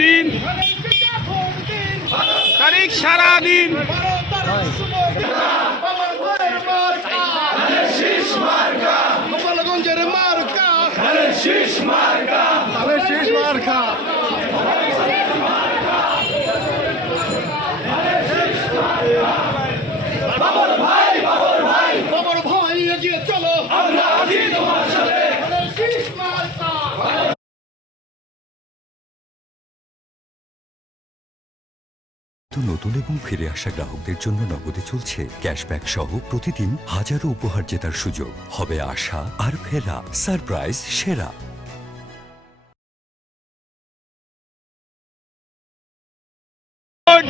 দিন, তারিখ সারাদিন। গোপালগঞ্জের মার্কা, শীষ মার্কা, শীষ মার্কা। বাবর ভাই, বাবর ভাই, বাবর ভাই এগিয়ে চলো, আমরা আছি তোমার সাথে। শীষ মার্কা। নতুন এবং ফিরে আসা গ্রাহকদের জন্য নগদে চলছে ক্যাশব্যাক সহ প্রতিদিন হাজারো উপহার জেতার সুযোগ। হবে আশা আর ফেরা, সারপ্রাইজ সেরা।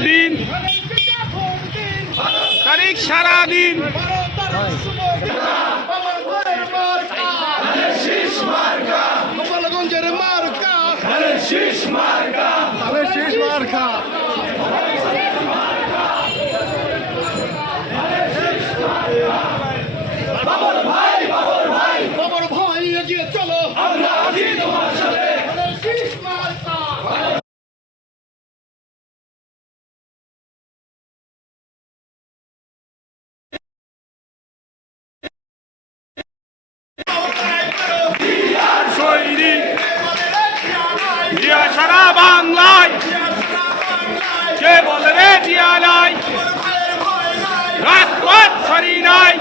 দিন, তারিখ সারাদিন। শীষ মার্কা, গোপালগঞ্জের মার্কা, শীষ মার্কা, শীষ মার্কা। বাবর ভাই, বাবর ভাই, বাবর ভাই এগিয়ে চলো, আমরা আছি তোমার সাথে। শীষ মার্কা। সারা বাংলায় যে বলে রে জিয়া নাই, রাজপথ ছাড়ি নাই,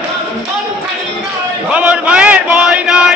বাবর ভাইয়ের ভয় নাই।